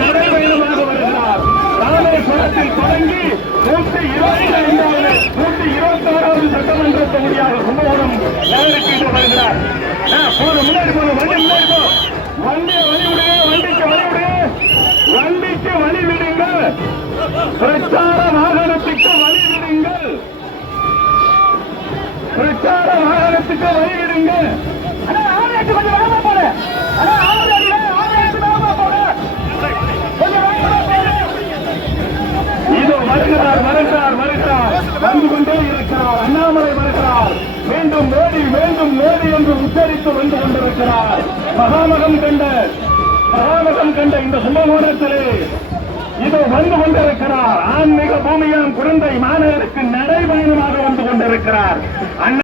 நடைபயணமாக வருகிறார் ராமேஸ்வரத்தில் தொடங்கி நூற்றி இருபத்தி ஐந்தாவது நூற்றி இருபத்தி ஆறாவது சட்டமன்ற தொகுதியாக கும்பகோணம் நகருக்கு வருகிறார் போதும் முன்னாடி போதும் வண்டி முன்னாடி போ வண்டியை வழி வண்டிக்கு வண்டிக்கு பிரச்சார வாகனத்துக்கு வழிவிடுங்கள். பிரச்சார வாகனத்துக்கு வழிவிடுங்கள். வருகிறார் வருகிறார் வருகிறார். வந்து கொண்டே இருக்கிறார். அண்ணாமலை வருகிறார். மீண்டும் மோடி மீண்டும் மோடி என்று உச்சரித்து வந்து கொண்டிருக்கிறார். மகாமகம் கண்ட மகாமகம் கண்ட இந்த கும்பகோணத்திலே இதோ வந்து கொண்டிருக்கிறார். ஆன்மீக பூமியாம் குழந்தை மாணவருக்கு நடைபயணமாக வந்து கொண்டிருக்கிறார். அண்ணா